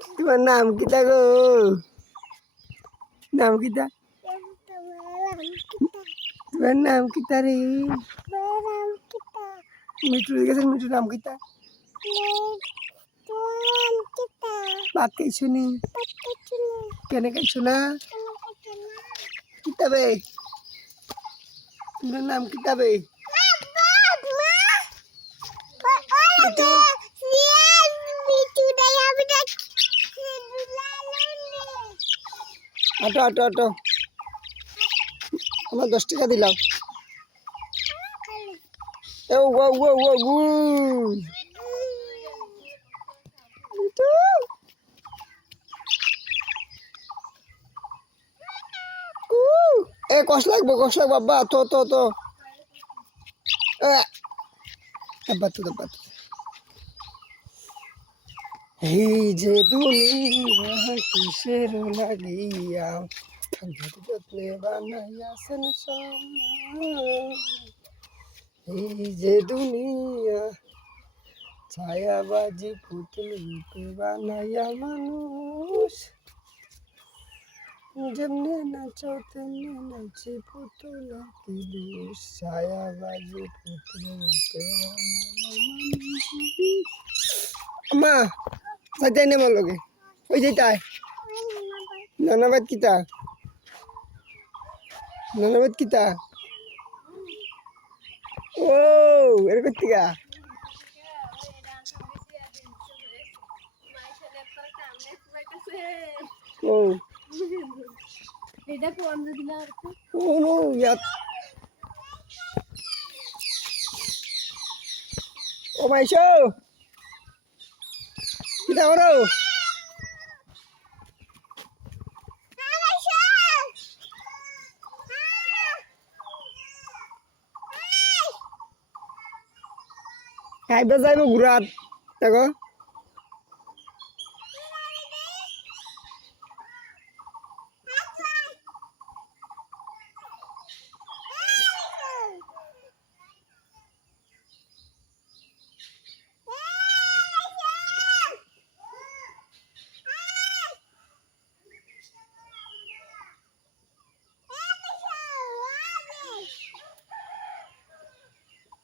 তোমার নাম কিতা গো? নাম কিতা? তোমার নাম কিতা রে? মিঠুর গেছে, মিঠুর নাম কিতা? ভাত খাইছো নি? কেন খাইছো না? কিতাবে? তোমার নাম কিতাবে? আটো আটো আটো, আমার 10 টাকা দিলাম। ও ও ও ও ও এ কষ্ট লাগবে বাবা, তো তো তো আব্বা তো আব্বা তো। এই যে দুনিয়া কিসের লাগিয়া যত্নে বানাইয়াছেন এই যে দুনিয়া ছায়াবাজি পুতুল রূপে বানাইয়া মানুষ যেমনি নাচো তেমনি নাচি পুতুলা কি দোষ ছায়াবাজি পুতুল রূপে মা যাইতাই না আমার লগে ওই যাইতাই নানাবাদ কিতা নানাবাদ কিতা ও এর কর্তিকা ও এটা কোন দিন আর ও নো ইয়া ও মাইশো কিতা করো খাইবে যাইব ঘুরাত দেখো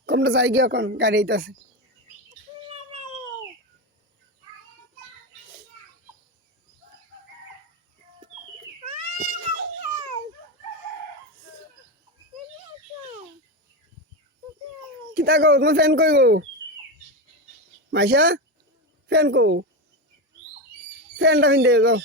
তোমরা যাই গিয়ে এখন গাড়ি আছে কিতা গো তোমার ফ্যান কই গো মাইশা ফ্যান কো ফ্যানটা পিনতে যাও